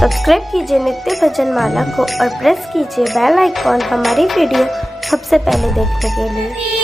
Subscribe कीजिए नित्य भजन माला को और प्रेस कीजिए बेल आइकॉन हमारी वीडियो सबसे पहले देखने के लिए।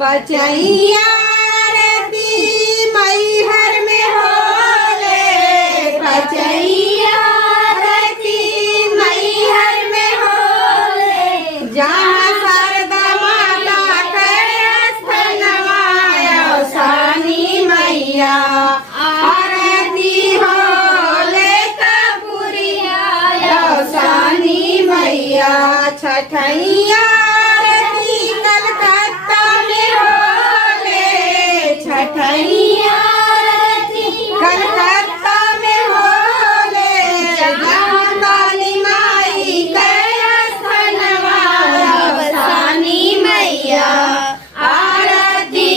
पचैया आरती मैहर में होले, पचैया आरती मैहर में होले, जहाँ शारदा माता के स्थलवा सानी मैया आरती होले कपूरिया सानी मैया। छठैया कलकत्ता में होले, जहाँ काली माई के स्थलवा सानी मैया आरती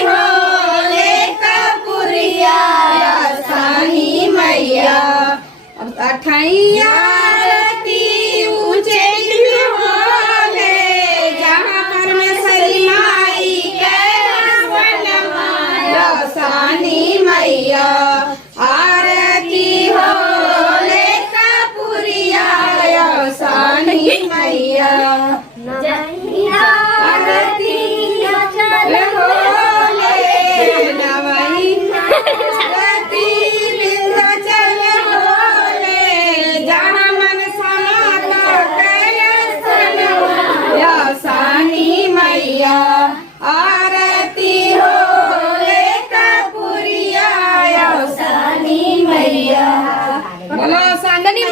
होले कपूरिया सानी मैया। अठैया आरती उज्जैन में होले, जहाँ परमेश्वरी माई के स्थलवा सानी मैया आरती होले कपूरिया सानी मैया। आरती होले नवई आरती होले कपूरिया सानी मैया। बोलो सांगनी।